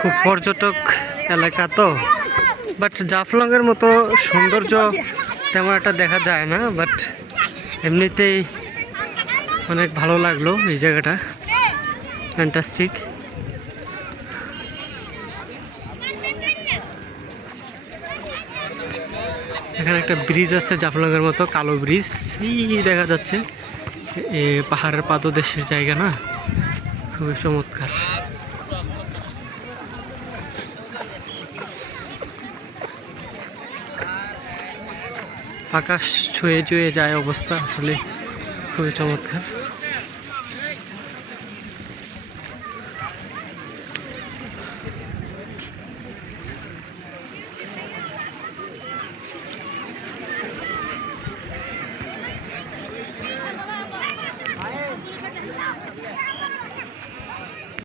খুব পর্যটক এলাকা তো বাট জাফলংয়ের মতো সৌন্দর্য তেমন একটা দেখা যায় না বাট এমনিতেই অনেক ভালো লাগল এই জায়গাটা। ফ্যান্টাস্টিক এখানে একটা ব্রিজ আছে জাফলংয়ের মতো, কালো ব্রিজ এই দেখা যাচ্ছে। পাহাড়ের পাদদেশের জায়গা না? খুবই চমৎকার। আকাশ ছুঁয়ে ছুঁয়ে যায় অবস্থা আসলে খুবই চমৎকার। Yeah.